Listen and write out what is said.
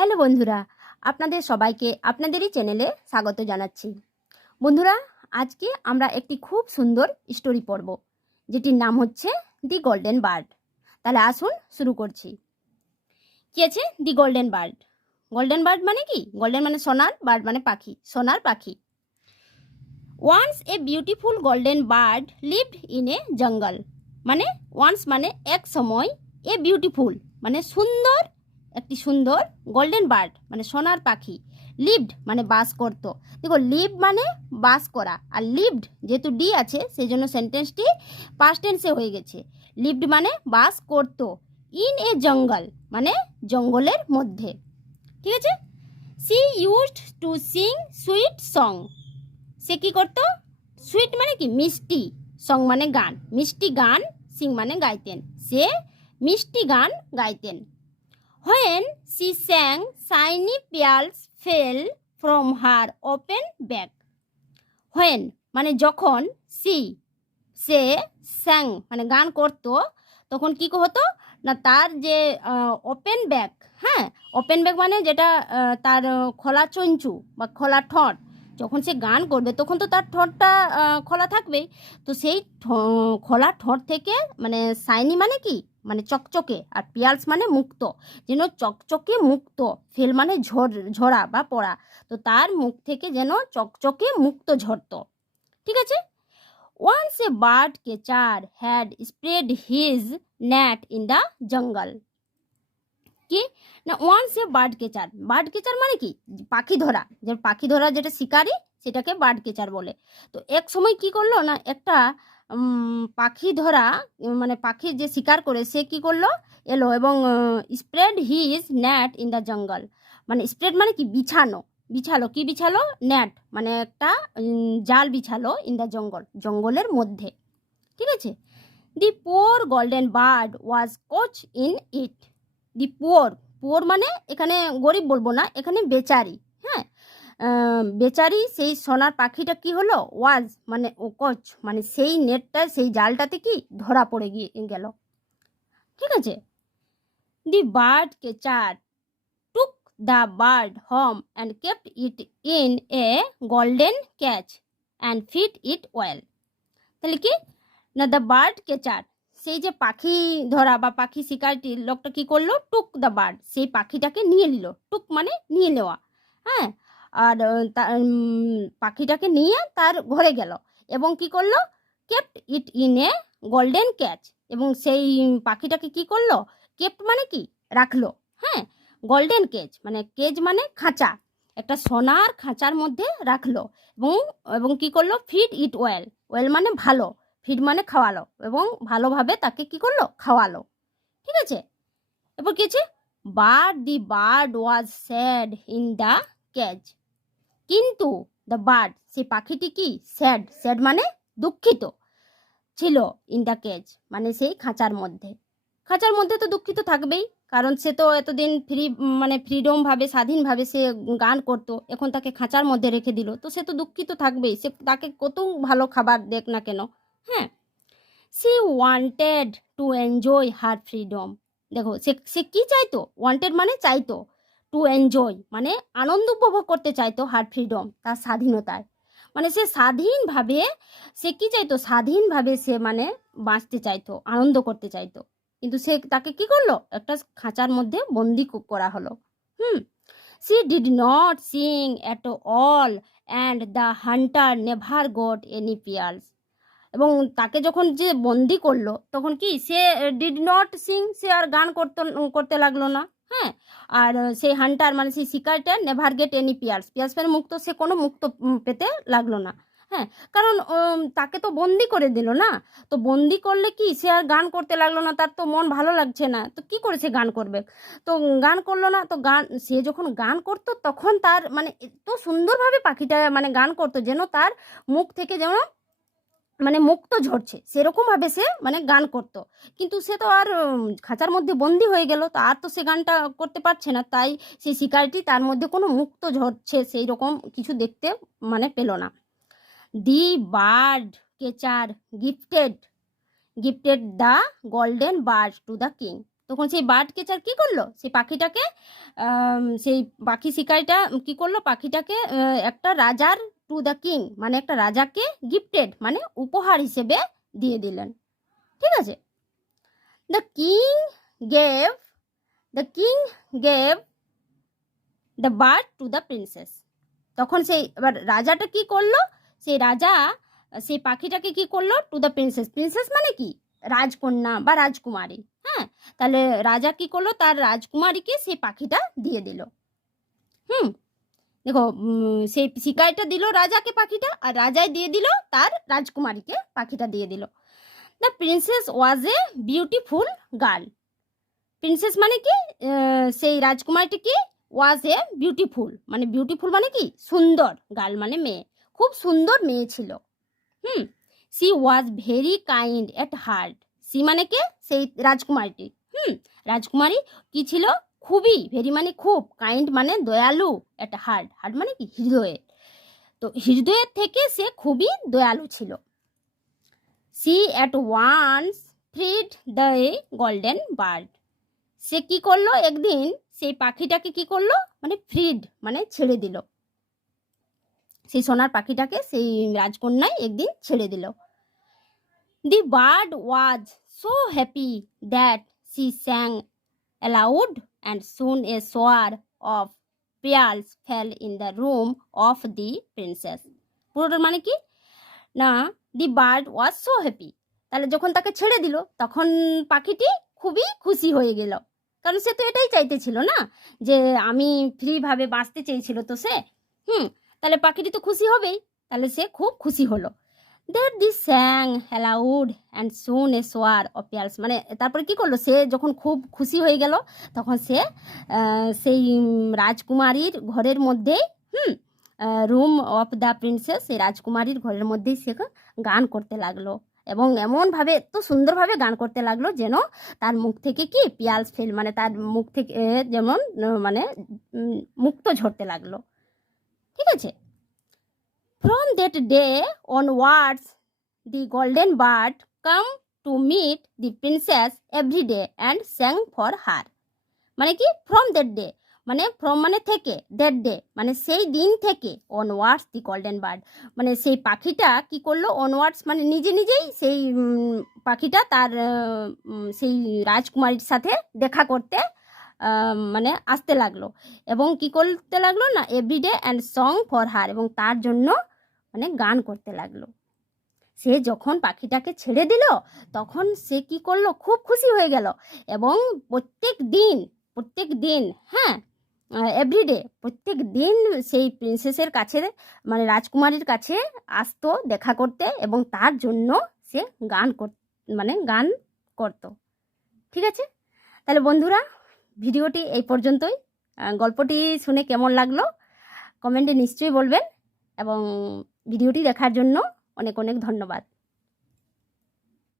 Hello বন্ধুরা, আপনাদের সবাইকে আপনাদেরই চ্যানেলে স্বাগত জানাচ্ছি। বন্ধুরা, আজকে আমরা একটি খুব সুন্দর স্টোরি পড়ব, যেটির নাম হচ্ছে দি গোল্ডেন বার্ড। তাহলে আসুন শুরু করছি। কি আছে দি গোল্ডেন বার্ড? গোল্ডেন বার্ড মানে কি? গোল্ডেন মানে সোনার, বার্ড মানে পাখি, সোনার পাখি। Once a beautiful golden bird lived in a jungle. মানে ওয়ান্স মানে এক সময়, এ বিউটিফুল মানে সুন্দর, একটি সুন্দর গোল্ডেন বার্ড মানে সোনার পাখি, লিভড মানে বাস করত। দেখো, লিভ মানে বাস করা, আর লিভড যেহেতু ডি আছে সেই জন্য সেন্টেন্সটি পাস্ট টেন্সে হয়ে গেছে। লিভড মানে বাস করত, ইন এ জঙ্গল মানে জঙ্গলের মধ্যে। ঠিক আছে। She used to sing sweet song. সে কি করতো? সুইট মানে কি? মিষ্টি, সং মানে গান, মিষ্টি গান, সিং মানে গাইতেন। সে মিষ্টি গান গাইতেন। When she sang, shiny pearls fell from her open bag. When মানে যখন, সে স্যাং মানে গান করতো, তখন কি হতো না, তার যে ওপেন ব্যাগ, হ্যাঁ, ওপেন ব্যাগ মানে যেটা তার খোলা চঞ্চু বা খোলা ঠোঁট, যখন সে গান করবে তখন তো তার ঠোঁটটা খোলা থাকবেই। তো সেই খোলা ঠোঁট থেকে মানে শাইনি মানে কি, মানে চকচকে, আর পিয়ালস মানে মুক্ত, যেন চকচকে মুক্ত, ফেল মানে ঝরা বা পড়া, তো তার মুখ থেকে যেন চকচকে মুক্ত ঝরতো। ঠিক আছে। Once a bird catcher had spread his net in the jungle. কি না, once a bird catcher, bird catcher মানে কি? পাখি ধরা, যে পাখি ধরা যেটা শিকারি সেটাকে বার্ড কেচার বলে। তো এক সময় কি করলো না, একটা পাখি ধরা মানে পাখির যে শিকার করে সে কি করলো, এলো এবং spread his net in the jungle. মানে স্প্রেড মানে কি? বিছানো, বিছালো, কি বিছালো? নেট মানে একটা জাল বিছালো, ইন দ্য জঙ্গল জঙ্গলের মধ্যে। ঠিক আছে। The poor golden bird was caught in it. The poor, poor মানে এখানে গরিব বলবো না, এখানে বেচারি, হ্যাঁ, বেচারি সেই সোনার পাখিটা কি হলো, ওয়াজ মানে কোচ মানে সেই নেটটা, সেই জালটাতে কি ধরা পড়ে গেল। ঠিক আছে। The bird catcher took the bird home and kept it in a golden catch and feed it well. তাহলে কি না, দ্য বার্ড কেচার সেই যে পাখি ধরা বা পাখি শিকারটির লোকটা কি করলো, টুক দ্য বার্ড সেই পাখিটাকে নিয়ে নিল, টুক মানে নিয়ে নেওয়া, হ্যাঁ, আর পাখিটাকে নিয়ে তার ঘরে গেল এবং কি করলো, kept it in a golden catch, এবং সেই পাখিটাকে কি করলো, কেপ্ট মানে কি রাখলো, হ্যাঁ, গোল্ডেন কেজ মানে কেজ মানে খাঁচা, একটা সোনার খাঁচার মধ্যে রাখলো, এবং এবং কি করলো, ফিড ইট ওয়েল, ওয়েল মানে ভালো, ফিড মানে খাওয়ালো, এবং ভালোভাবে তাকে কি করলো, খাওয়ালো। ঠিক আছে। এরপর কি আছে, but the bird was sad in the cage. কিন্তু দ্য বার্ড সেই পাখিটি কি, স্যাড, স্যাড মানে দুঃখিত ছিল, ইন দ্য কেজ মানে সেই খাঁচার মধ্যে। খাঁচার মধ্যে তো দুঃখিত থাকবেই, কারণ সে তো এতদিন মানে ফ্রিডম ভাবে, স্বাধীনভাবে সে গান করতো, এখন তাকে খাঁচার মধ্যে রেখে দিল, তো সে তো দুঃখিত থাকবেই, সে তাকে কত ভালো খাবার দেখ না কেন, হ্যাঁ। C wanted to enjoy her freedom. দেখো, সে কি চাইতো, ওয়ান্টেড মানে চাইতো, টু এনজয় মানে আনন্দ উপভোগ করতে চাইতো, হার ফ্রিডম তার স্বাধীনতায়, মানে সে স্বাধীনভাবে, সে কি চাইতো, স্বাধীনভাবে সে মানে বাঁচতে চাইতো, আনন্দ করতে চাইতো, কিন্তু সে তাকে কি করলো, একটা খাঁচার মধ্যে বন্দি করা হলো। She did not sing at all and the hunter never got any pearls. এবং তাকে যখন যে বন্দি করলো তখন কি, সে ডিড নট সিং, সে আর গান করতে লাগলো না, হ্যাঁ, আর সেই হান্টার মানে সেই শিকারটা never get any pearls, pearls মানে মুক্ত, সে কোনো মুক্ত পেতে লাগলো না, হ্যাঁ, কারণ তাকে তো বন্দি করে দিল না, তো বন্দি করলে কি সে আর গান করতে লাগলো না, তার তো মন ভালো লাগছে না, তো কি করে সে গান করবে, তো গান করলো না, তো গান সে যখন গান করতো তখন তার মানে এত সুন্দরভাবে পাখিটা মানে গান করতো, যেন তার মুখ থেকে যেন মানে মুক্ত ঝরছে, সেরকমভাবে সে মানে গান করত, কিন্তু সে তো আর খাঁচার মধ্যে বন্দি হয়ে গেল, তো আর তো সে গানটা করতে পারছে না, তাই সেই শিকারিটি তার মধ্যে কোনো মুক্ত ঝরছে সেই রকম কিছু দেখতে মানে পেল না। The bird catcher gifted the golden bird to the king. তখন সেই বার্ড কেচার কি করলো, সেই পাখিটাকে সেই পাখি শিকারিটা কি করলো, পাখিটাকে একটা রাজার টু দ্য কিং মানে একটা রাজাকে গিফটেড মানে উপহার হিসেবে দিয়ে দিলেন। ঠিক আছে। The king gave the king gave the bird to the princess. তখন সেই এবার রাজাটা কি করলো, সেই রাজা সেই পাখিটাকে কি করলো টু দ্য প্রিন্সেস। প্রিন্সেস মানে কি, রাজকন্যা বা রাজকুমারী। হ্যাঁ, তাহলে রাজা কি করলো, তার রাজকুমারীকে সেই পাখিটা দিয়ে দিল। দেখো সেই শিকারিটা দিল রাজাকে পাখিটা, আর রাজাই দিয়ে দিল তার রাজকুমারীকে পাখিটা দিয়ে দিল। The princess was a beautiful girl. Princess মানে কি, সেই রাজকুমারীটি কি, ওয়াজ এ বিউটিফুল মানে বিউটিফুল মানে কি সুন্দর, গার্ল মানে মেয়ে, খুব সুন্দর মেয়ে ছিল। She was very kind at heart. She মানে কে, সেই রাজকুমারীটি। রাজকুমারী কি ছিল, খুবই, ভেরি মানে খুব, কাইন্ড মানে দয়ালু, এট হার্ট, হার্ট মানে কি হৃদয়ে, তো হৃদয়ের থেকে সে খুবই দয়ালু ছিল। She at once freed the golden bird. সে কি করলো, একদিন সেই পাখিটাকে কি করলো মানে ফ্রিড মানে ছেড়ে দিল, সেই সোনার পাখিটাকে সেই রাজকন্যায় একদিন ছেড়ে দিল। The bird was so happy that she sang aloud and soon a shower of pearls fell in the room of the princess. পুরোটার মানে কি না, the bird was so happy, তাহলে যখন তাকে ছেড়ে দিল তখন পাখিটি খুবই খুশি হয়ে গেল, কারণ সে তো এটাই চাইতেছিল না, যে আমি ফ্রিভাবে বাঁচতে চেয়েছিল তো সে। তাহলে পাখিটি তো খুশি হবেই, তাহলে সে খুব খুশি হলো। That the sang aloud and soon a shower of pairs, মানে তারপরে কি করলো, সে যখন খুব খুশি হয়ে গেল তখন সে সেই রাজকুমারীর ঘরের মধ্যেই রুম অফ দ্য প্রিন্সেস, সেই রাজকুমারীর ঘরের মধ্যেই সে গান করতে লাগলো, এবং এমনভাবে এত সুন্দরভাবে গান করতে লাগলো যেন তার মুখ থেকে কি পিয়ালস ফেল মানে তার মুখ থেকে যেমন মানে মুক্ত ঝরতে লাগলো। ঠিক আছে। From that day onwards the golden bird come to meet the princess every day and sang for her. মানে কি ফ্রম দ্যাট ডে মানে ফ্রম মানে থেকে, দ্যাট ডে মানে সেই দিন থেকে, অনওয়ার্ডস দি গোল্ডেন বার্ড মানে সেই পাখিটা কি করলো, অনওয়ার্ডস মানে নিজে নিজেই সেই পাখিটা তার সেই রাজকুমারীর সাথে দেখা করতে মানে আসতে লাগলো, এবং কি করতে লাগলো না, everyday and song for her, এবং তার জন্য মানে গান করতে লাগলো। সে যখন পাখিটাকে ছেড়ে দিল তখন সে কি করলো, খুব খুশি হয়ে গেল, এবং প্রত্যেক দিন হ্যাঁ এভরিডে প্রত্যেক দিন সেই প্রিন্সেসের কাছে মানে রাজকুমারীর কাছে আসতো দেখা করতে, এবং তার জন্য সে গান করতো। ঠিক আছে। তাহলে বন্ধুরা, ভিডিওটি এই পর্যন্তই। গল্পটি শুনে কেমন লাগলো কমেন্টে নিশ্চয়ই বলবেন, এবং ভিডিওটি দেখার জন্য অনেক অনেক ধন্যবাদ।